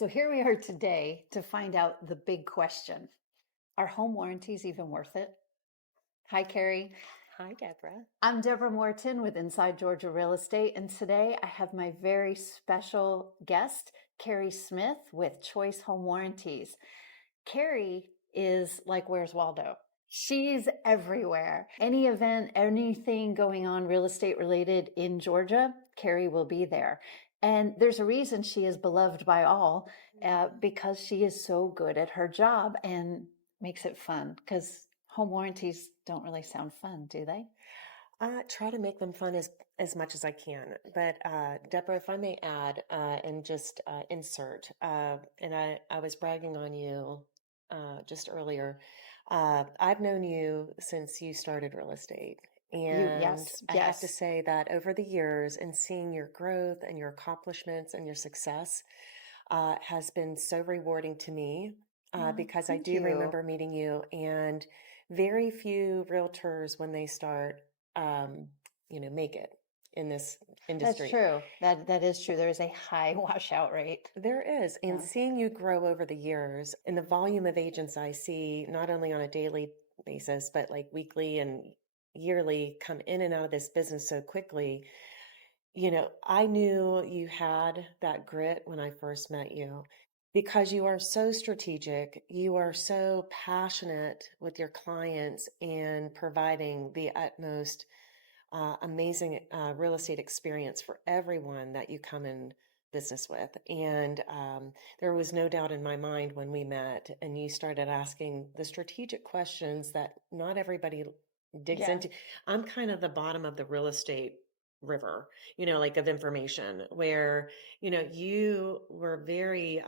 So here we are today to find out the big question. Are home warranties even worth it? Hi, Keri. Hi, Deborah. I'm Deborah Morton with Inside Georgia Real Estate, and today I have my very special guest, Keri Smith with Choice Home Warranties. Keri is like Where's Waldo? She's everywhere. Any event, anything going on real estate related in Georgia, Keri will be there. And there's a reason she is beloved by all because she is so good at her job and makes it fun. Because home warranties don't really sound fun, do they? Try to make them fun as much as I can. But Deborah, if I may add and just insert, and I was bragging on you just earlier. I've known you since you started real estate. And Yes, I have to yes. say that over the years and seeing your growth and your accomplishments and your success has been so rewarding to me Oh, because I thank do you. remember meeting you, and very few realtors when they start, um, make it in this That's industry. true. That is true. There is a high washout rate. There is, and Yeah. seeing you grow over the years and the volume of agents I see, not only on a daily basis, but like weekly and yearly, come in and out of this business so quickly. I knew you had that grit when I first met you because you are so strategic. You are so passionate with your clients and providing the utmost amazing real estate experience for everyone that you come in business with. And there was no doubt in my mind when we met and you started asking the strategic questions that not everybody digs Yeah. into. I'm kind of the bottom of the real estate river, like of information where, you were very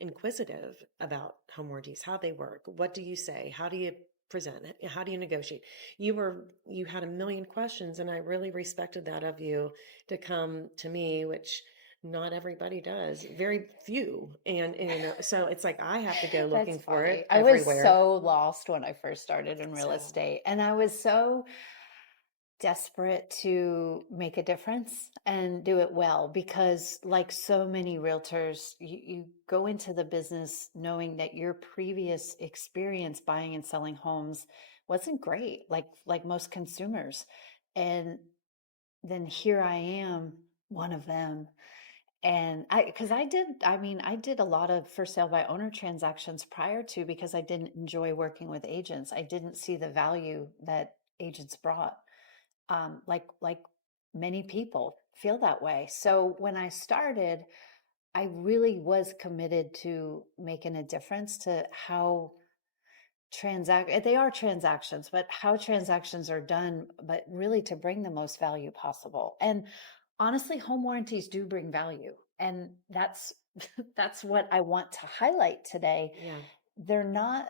inquisitive about home warranties, how they work, what do you say, how do you present it, how do you negotiate. You had a million questions, and I really respected that of you to come to me, which not everybody does, very few. And so it's like I have to go That's looking for funny. it I was everywhere. so lost when I first started in real So estate, and I was so desperate to make a difference and do it well because, like so many realtors, you go into the business knowing that your previous experience buying and selling homes wasn't great, like most consumers. And then here I am, one of them. And because I did a lot of for sale by owner transactions prior to because I didn't enjoy working with agents. I didn't see the value that agents brought. Like many people feel that way. So when I started, I really was committed to making a difference to how they are transactions, but how transactions are done, but really to bring the most value possible. And honestly, home warranties do bring value. And that's that's what I want to highlight today. yeah. They're not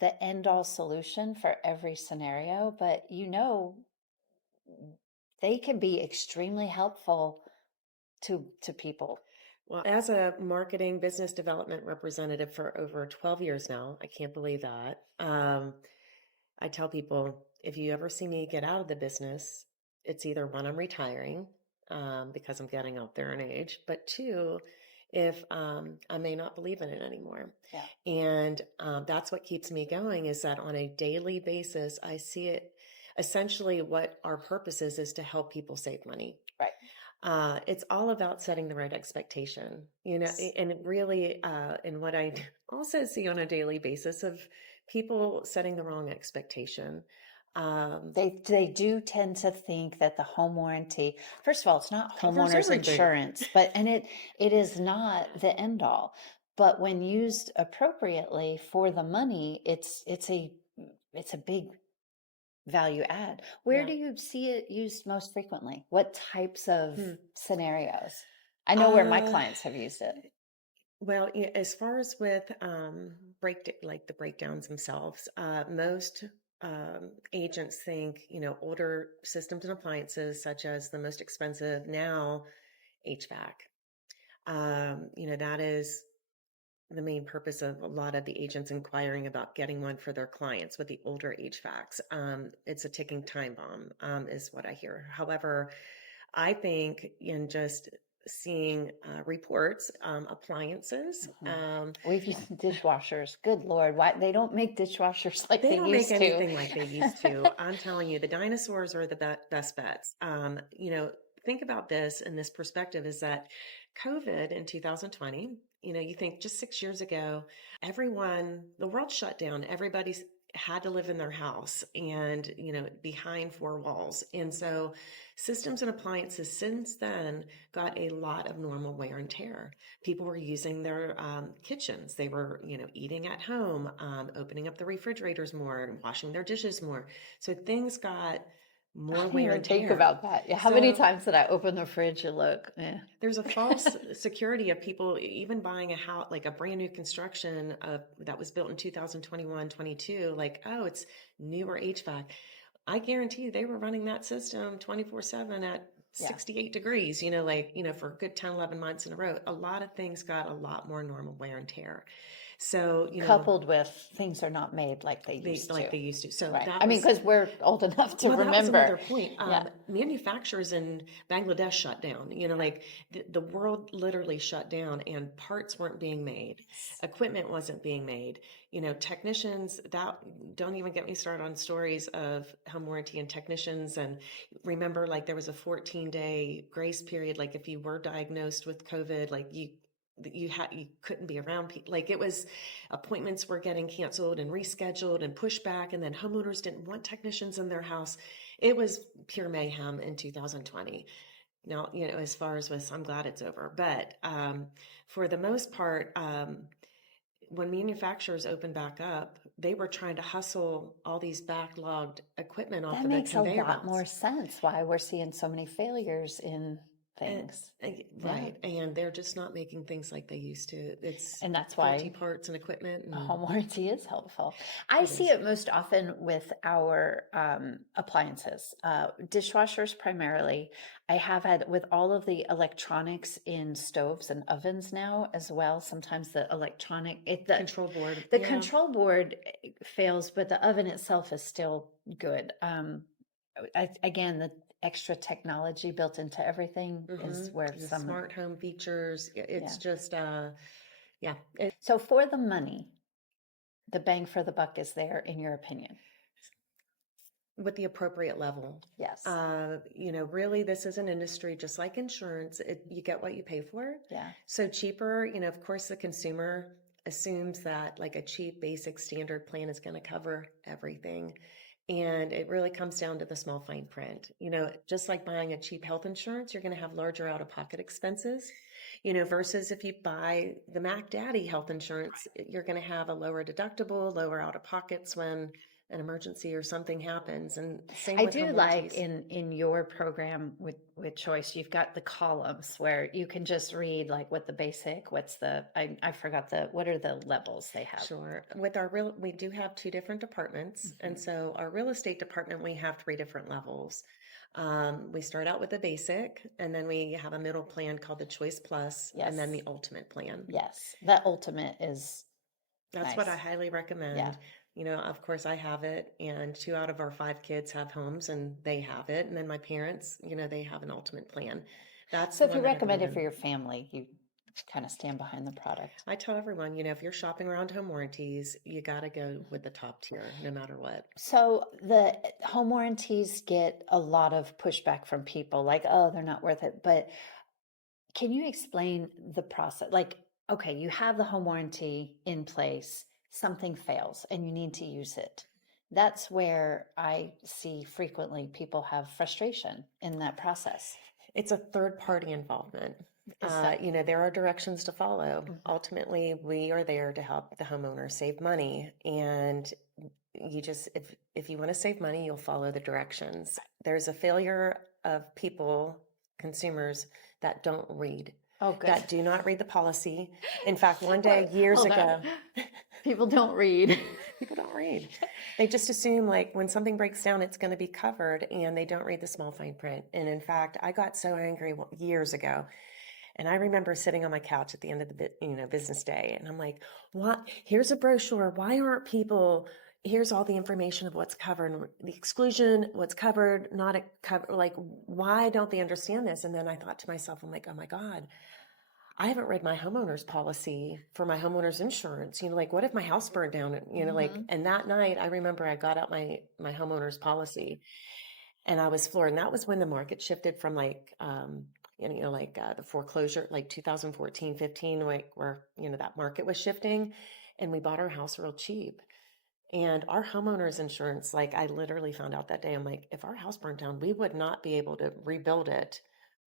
the end all solution for every scenario, but they can be extremely helpful to people. Well, as a marketing business development representative for over 12 years now, I can't believe that. I tell people if you ever see me get out of the business, it's either one, I'm retiring because I'm getting up there in age, but two, if I may not believe in it anymore. Yeah. And that's what keeps me going is that on a daily basis, I see it essentially what our purpose is to help people save money. Right. It's all about setting the right expectation, and really, and what I also see on a daily basis of people setting the wrong expectation. Um, They do tend to think that the home warranty, first of all, it's not covers homeowners everything. insurance, but and it is not the end all. But when used appropriately for the money, it's a big value add. Where Yeah. do you see it used most frequently? What types of Hmm. scenarios? I know where my Uh, clients have used it. well, yeah, as far as with like the breakdowns themselves, most agents think, older systems and appliances, such as the most expensive now, HVAC. That is the main purpose of a lot of the agents inquiring about getting one for their clients with the older HVACs. It's a ticking time bomb, is what I hear. However, I think in just seeing reports, appliances. We've used dishwashers. Good Lord, why they don't make dishwashers like They they don't make used to. anything like they used to. I'm telling you, the dinosaurs are the best bets. Think about this in this perspective is that COVID in 2020, you think just 6 years ago, the world shut down. Everybody's had to live in their house and, behind four walls. And so systems and appliances since then got a lot of normal wear and tear. People were using their kitchens. They were, eating at home, opening up the refrigerators more, washing their dishes more. So things got I more didn't wear even and think tear. about that. Yeah, how many So times did I open the fridge and look? there's a false security of people even buying a house, like a brand new construction that was built in 2021, 22, like, oh, it's newer HVAC. I guarantee you they were running that system 24/7 at Yeah. 68 degrees, for a good 10, 11 months in a row. A lot of things got a lot more normal wear and tear. So, Coupled with things are not made like they used to. like they used to. So Right. that I mean, was, because we're old enough to well, that was another remember. point. Yeah. Manufacturers in Bangladesh shut down. Like the world literally shut down, and parts weren't being made, equipment wasn't being made. Technicians, that don't even get me started on stories of home warranty and technicians. And remember, like there was a 14-day grace period. Like if you were diagnosed with COVID, like you couldn't be around people. Like it was, appointments were getting canceled and rescheduled and pushed back, and then homeowners didn't want technicians in their house. It was pure mayhem in 2020. Now, as far as this, I'm glad it's over. But for the most part, when manufacturers opened back up, they were trying to hustle all these backlogged equipment off That of the makes a conveyor lot more belts. sense why we're seeing so many failures in things. Right. And they're just not making things like they used to. It's And that's faulty why parts and equipment. a And home warranty is helpful. I it see is. it most often with our appliances, dishwashers primarily. I have had with all of the electronics in stoves and ovens now as well. Sometimes the Control board. the Yeah. control board fails, but the oven itself is still good. Again, the extra technology built into everything is where The some. smart home features. It's just, yeah. So for the money, the bang for the buck is there, in your opinion? With the appropriate level. Yes. Really, this is an industry just like insurance. You get what you pay for. Yeah. So cheaper, of course, the consumer assumes that like a cheap, basic, standard plan is going to cover everything. And it really comes down to the small fine print. Just like buying a cheap health insurance, you're going to have larger out-of-pocket expenses, versus if you buy the Mac Daddy health insurance, you're going to have a lower deductible, lower out-of-pockets when an emergency or something happens. And same I with do home like warranties. in your program with Choice, you've got the columns where you can just read like what the basic, I forgot what are the levels they have? Sure. With we do have two different departments. And so our real estate department, we have three different levels. We start out with the basic, and then we have a middle plan called the Choice Plus, and then the Ultimate plan. Yes, that Ultimate is That's what I nice. highly recommend. Of course, I have it, and 2 out of our 5 kids have homes, and they have it. And then my parents, they have an Ultimate plan. That's So the if you one that I recommend believe it for in. your family, you kind of stand behind the product. I tell everyone, if you're shopping around home warranties, you got to go with the top tier, no matter what. So the home warranties get a lot of pushback from people like, oh, they're not worth it. But can you explain the process? Like, okay, you have the home warranty in place, something fails and you need to use it. That's where I see frequently people have frustration in that process. It's a third party involvement. That- There are directions to follow. Ultimately, we are there to help the homeowner save money. And if you want to save money, you'll follow the directions. There's a failure of people, consumers, that don't read. Oh, good. That do not read the policy. In fact, one day, years Hold ago, on. People don't read. people don't read. They just assume like when something breaks down, it's going to be covered, and they don't read the small fine print. And in fact, I got so angry years ago. And I remember sitting on my couch at the end of the business day, and I'm like, "What? Here's a brochure. Why aren't people here's all the information of what's covered, the exclusion, what's covered, not a cover. Like, why don't they understand this? And then I thought to myself, I'm like, oh my God, I haven't read my homeowner's policy for my homeowner's insurance. Like, what if my house burned down? Like, Mhm. and that night I remember I got out my homeowner's policy and I was floored. And that was when the market shifted from like, the foreclosure, like 2014, 15, like where, that market was shifting. And we bought our house real cheap. And our homeowner's insurance, like I literally found out that day, I'm like, if our house burned down, we would not be able to rebuild it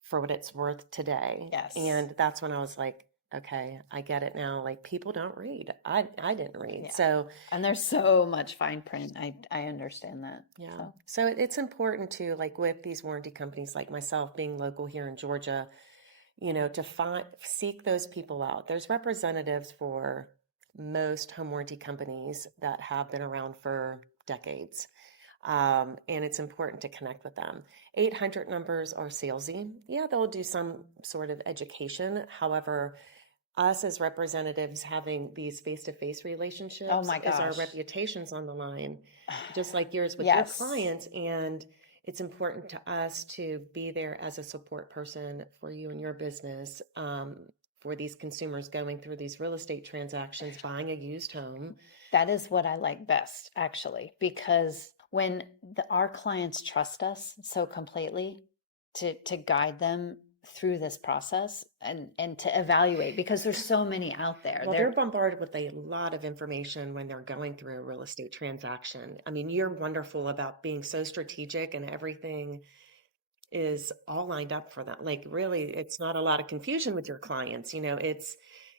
for what it's worth today. Yes. And that's when I was like, okay, I get it now. Like people don't read. I didn't read. Yeah. So And there's so much fine print. I understand that. yeah. So So it's important to like with these warranty companies like myself being local here in Georgia, to seek those people out. There's representatives for most home warranty companies that have been around for decades. And it's important to connect with them. 800 numbers are salesy. Yeah, they'll do some sort of education. However, us as representatives having these face-to-face oh relationships my is our gosh. reputations on the line, just like yours with your Yes. clients. And it's important to us to be there as a support person for you and your business, for these consumers going through these real estate transactions, buying a used home. That is what I like best, actually, because when our clients trust us so completely to guide them through this process and to evaluate, because there's so many out there. Well, they're bombarded with a lot of information when they're going through a real estate transaction. I mean, you're wonderful about being so strategic and everything is all lined up for them. Like, really, it's not a lot of confusion with your clients.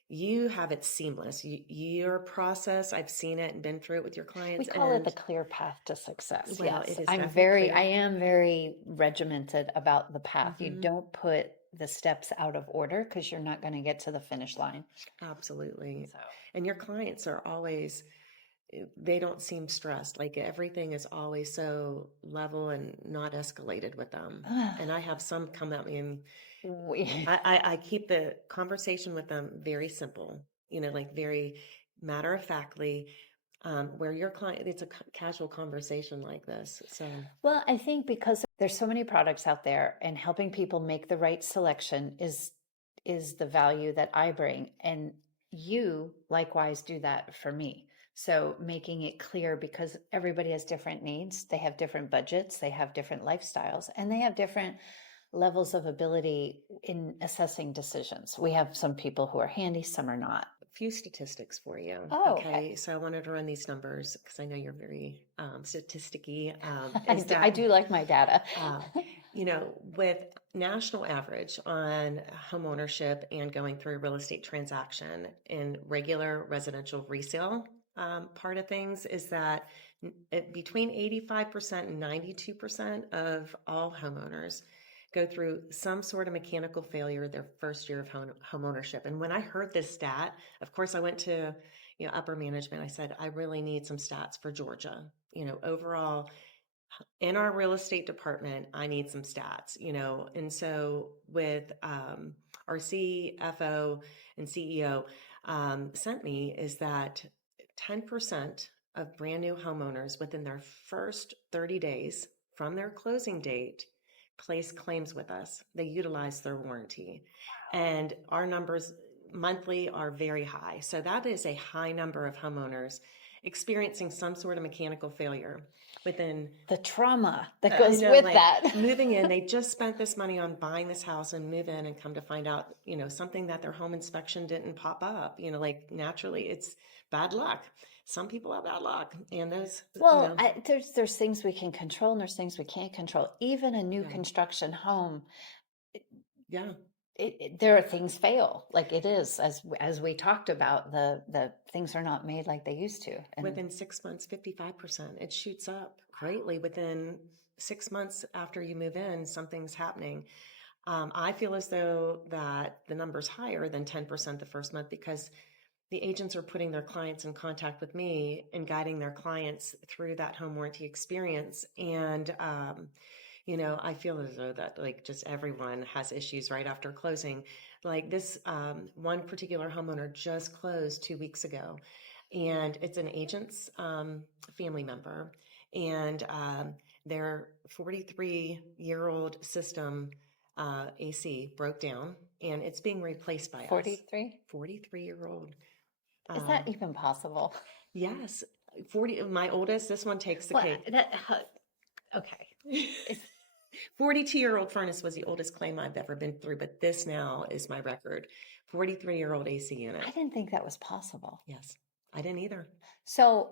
You have it seamless. Your process, I've seen it and been through it with your We clients. call it the And clear path to success. well, Yes. it is I definitely clear. am very regimented about the path. You Hmm. don't put the steps out of order because you're not going to get to the finish line. Absolutely. So, And your clients are always, they don't seem stressed. Like everything is always so level and not escalated with them. And I have some come at me and we, I keep the conversation with them very simple, like very matter of factly, where your client, it's a casual conversation like this. So, well, I think because there's so many products out there and helping people make the right selection is the value that I bring. And you likewise do that for me. So making it clear because everybody has different needs, they have different budgets, they have different lifestyles, and they have different levels of ability in assessing decisions. We have some people who are handy, some are not. a few statistics for you. Oh, Okay. So I wanted to run these numbers because I know you're very statisticky. I do like my data. Uh, with national average on home ownership and going through a real estate transaction in regular residential resale, part of things is that between 85% and 92% of all homeowners go through some sort of mechanical failure their first year of home ownership. And when I heard this stat, of course, I went to upper management. I said, I really need some stats for Georgia. Overall, in our real estate department, I need some stats, and so with our CFO and CEO sent me is that 10% of brand new homeowners within their first 30 days from their closing date place claims with us. They utilize their warranty. And our numbers monthly are very high. So that is a high number of homeowners experiencing some sort of mechanical failure within The trauma that goes with like that. moving in. They just spent this money on buying this house and move in and come to find out, something that their home inspection didn't pop up, like naturally it's bad luck. Some people have bad luck and those, Well, there's things we can control and there's things we can't control. Even a new yeah, construction home, yeah. there are things fail. Like it is, as we talked about, the things are not made like they used to. And Within 6 months, 55%. It shoots up greatly within 6 months after you move in, something's happening. I feel as though that the number's higher than 10% the first month because the agents are putting their clients in contact with me and guiding their clients through that home warranty experience. And, I feel as though that like just everyone has issues right after closing. Like this one particular homeowner just closed 2 weeks ago. and it's an agent's family member, and their 43-year-old system AC broke down, and it's being replaced by us. 43? 43-year-old. Is that even possible? Yes, 40. My oldest. This one takes the Well, cake. okay. It's, 42-year-old furnace was the oldest claim I've ever been through, but this now is my record. 43-year-old AC unit. I didn't think that was possible. Yes, I didn't either. So,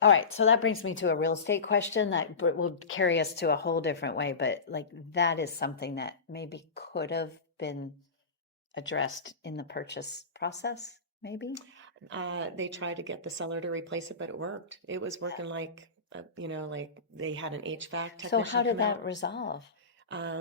all right. So that brings me to a real estate question that will carry us to a whole different way. But like that is something that maybe could have been addressed in the purchase process, maybe? They tried to get the seller to replace it, but it worked. It was working like, like they had an HVAC technician So how did come that out. resolve?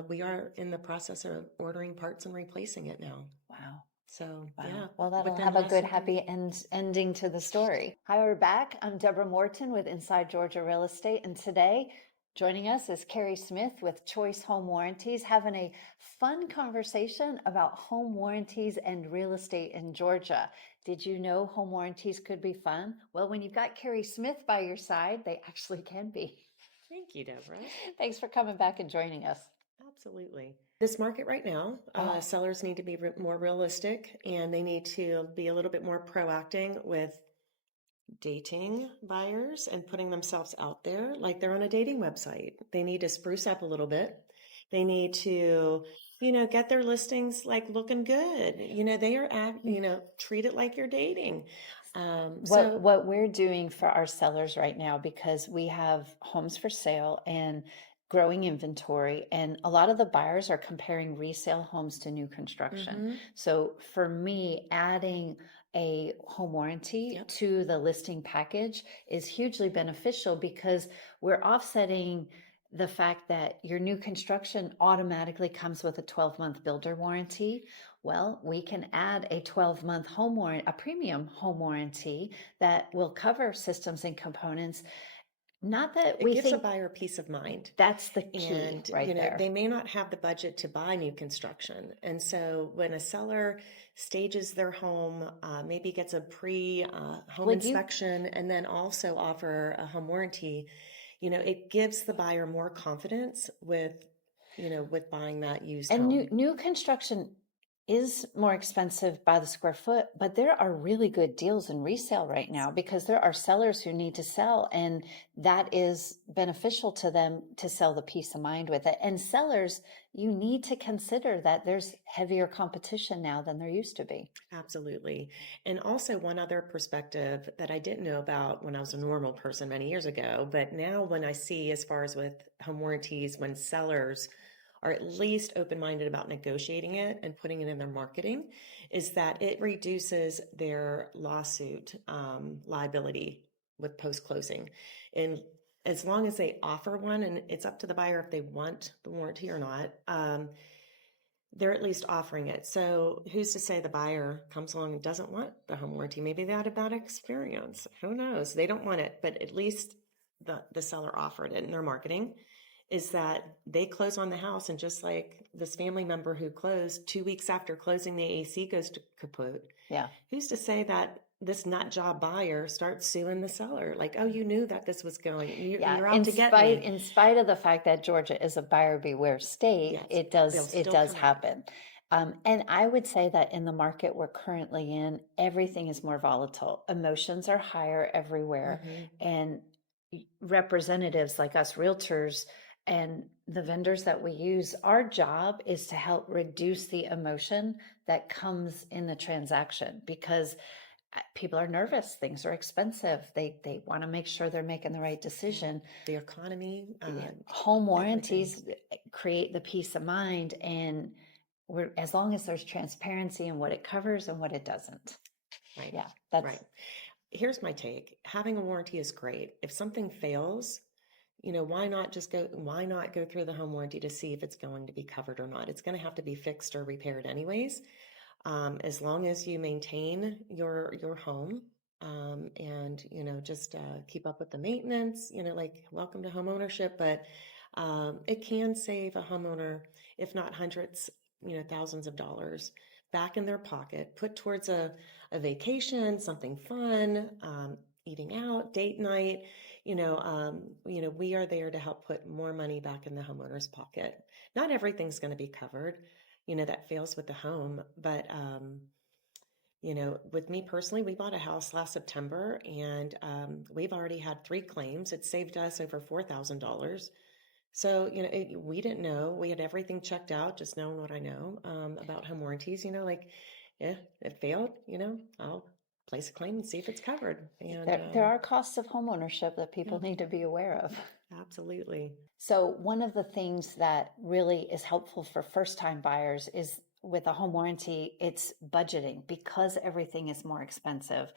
We are in the process of ordering parts and replacing it now. Wow. So, Wow. yeah. Well, that'll within have a less good, than- happy ending to the story. Hi, we're back. I'm Deborah Morton with Inside Georgia Real Estate. And today, joining us is Keri Smith with Choice Home Warranties, having a fun conversation about home warranties and real estate in Georgia. Did you know home warranties could be fun? Well, when you've got Keri Smith by your side, they actually can be. Thank you, Deborah. Thanks for coming back and joining us. Absolutely. This market right now, sellers need to be more realistic, and they need to be a little bit more proactive with dating buyers and putting themselves out there like they're on a dating website. They need to spruce up a little bit. They need to, get their listings like looking good. They are, treat it like you're dating. What we're doing for our sellers right now, because we have homes for sale and growing inventory, and a lot of the buyers are comparing resale homes to new construction. So for me, adding a home warranty to the listing package is hugely beneficial because we're offsetting the fact that your new construction automatically comes with a 12-month builder warranty. Well, we can add a 12-month home warranty, a premium home warranty that will cover systems and components. Not that it we gives think a buyer peace of mind. That's the key, And, there. they may not have the budget to buy new construction. And so when a seller stages their home, maybe gets a home inspection, and then also offer a home warranty, it gives the buyer more confidence with buying that used home. And new construction is more expensive by the square foot, but there are really good deals in resale right now because there are sellers who need to sell, and that is beneficial to them to sell the peace of mind with it. And sellers, you need to consider that there's heavier competition now than there used to be. Absolutely. And also one other perspective that I didn't know about when I was a normal person many years ago, but now when I see, as far as with home warranties, when sellers are at least open-minded about negotiating it and putting it in their marketing, is that it reduces their lawsuit liability with post-closing. And as long as they offer one, and it's up to the buyer if they want the warranty or not, they're at least offering it. So who's to say the buyer comes along and doesn't want the home warranty? Maybe they had a bad experience. Who knows? They don't want it, but at least the seller offered it in their marketing. Is that they close on the house, and just like this family member who closed 2 weeks after closing, the AC goes to kaput. Yeah. Who's to say that this nut job buyer starts suing the seller? Like, oh, you knew that this was going. You're out to get me. In spite of the fact that Georgia is a buyer beware state, Yes, it does happen. And I would say that in the market we're currently in, everything is more volatile. Emotions are higher everywhere, and representatives like us realtors and the vendors that we use, our job is to help reduce the emotion that comes in the transaction because people are nervous. Things are expensive. They want to make sure they're making the right decision. The economy, home warranties create the peace of mind, and as long as there's transparency in what it covers and what it doesn't. Right. Yeah, that's right. Here's my take. Having a warranty is great. If something fails, why not go through the home warranty to see if it's going to be covered or not? It's going to have to be fixed or repaired anyways. As long as you maintain your home, and, just keep up with the maintenance, like welcome to home ownership, but it can save a homeowner, if not hundreds, thousands of dollars back in their pocket, put towards a vacation, something fun, eating out, date night. We are there to help put more money back in the homeowner's pocket. Not everything's going to be covered, that fails with the home, but with me personally, we bought a house last September, and we've already had 3 claims. It saved us over $4,000. So, we didn't know. We had everything checked out, just knowing what I know about home warranties. Yeah, it failed, I'll place a claim and see if it's covered. And There are costs of homeownership that people yeah, need to be aware of. absolutely. So one of the things that really is helpful for first-time buyers is with a home warranty, it's budgeting because everything is more expensive.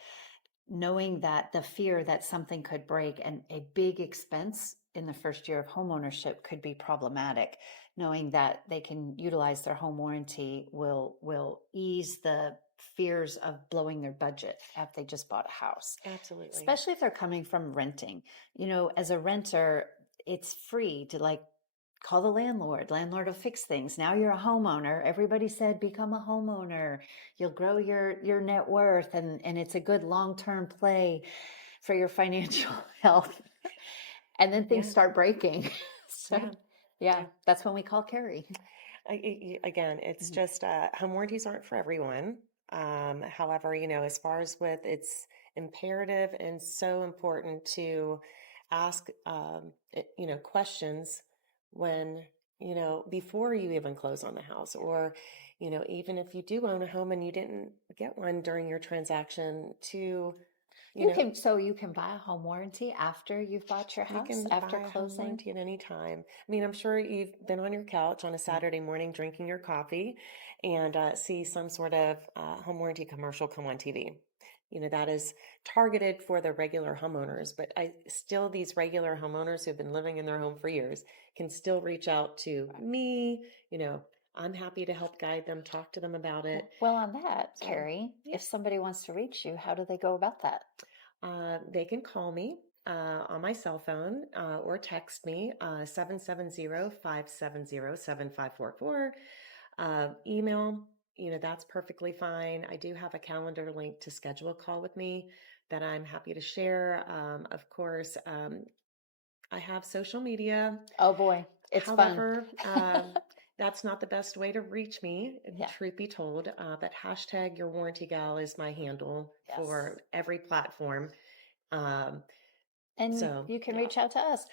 Knowing that the fear that something could break and a big expense in the first year of homeownership could be problematic. Knowing that they can utilize their home warranty will ease the fears of blowing their budget if they just bought a house. Absolutely. Especially if they're coming from renting. As a renter, it's free to call the landlord. Landlord will fix things. Now you're a homeowner. Everybody said become a homeowner. You'll grow your net worth, and it's a good long-term play for your financial health. And then things Yeah. start breaking. So Yeah. yeah, that's when we call Keri. Again, it's just home warranties aren't for everyone. However, as far as it's imperative and so important to ask, questions when, before you even close on the house, or, even if you do own a home and you didn't get one during your transaction, to You can buy a home warranty after you've bought your you house, can after buy a home closing. warranty at any time. I mean, I'm sure you've been on your couch on a Saturday morning drinking your coffee and see some sort of home warranty commercial come on TV. That is targeted for the regular homeowners, but these regular homeowners who've been living in their home for years can still reach out to me. I'm happy to help guide them, talk to them about it. Well, on that, So, Keri, yeah. if somebody wants to reach you, how do they go about that? They can call me on my cell phone or text me 770-570-7544. Email, that's perfectly fine. I do have a calendar link to schedule a call with me that I'm happy to share. Of course, I have social media. Oh boy, it's However, fun. that's not the best way to reach me, Yeah. truth be told. But hashtag your warranty gal is my handle for every platform. And So you can yeah. reach out to us.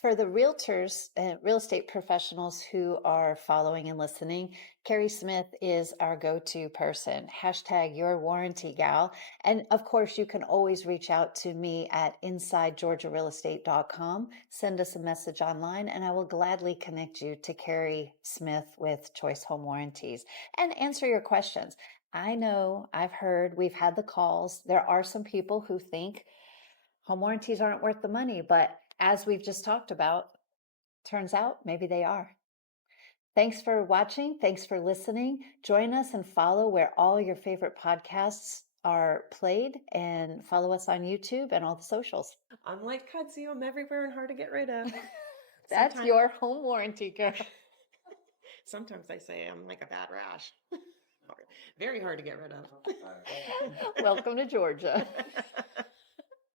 For the realtors, real estate professionals who are following and listening, Keri Smith is our go-to person. Hashtag your warranty gal. And of course, you can always reach out to me at InsideGeorgiaRealEstate.com. Send us a message online, and I will gladly connect you to Keri Smith with Choice Home Warranties and answer your questions. I know, I've heard, we've had the calls. There are some people who think home warranties aren't worth the money, but as we've just talked about, turns out maybe they are. Thanks for watching. Thanks for listening. Join us and follow where all your favorite podcasts are played, and follow us on YouTube and all the socials. I'm like Kudzu, I'm everywhere and hard to get rid of. That's your home warranty, girl. Sometimes I say I'm like a bad rash. Very hard to get rid of. Welcome to Georgia.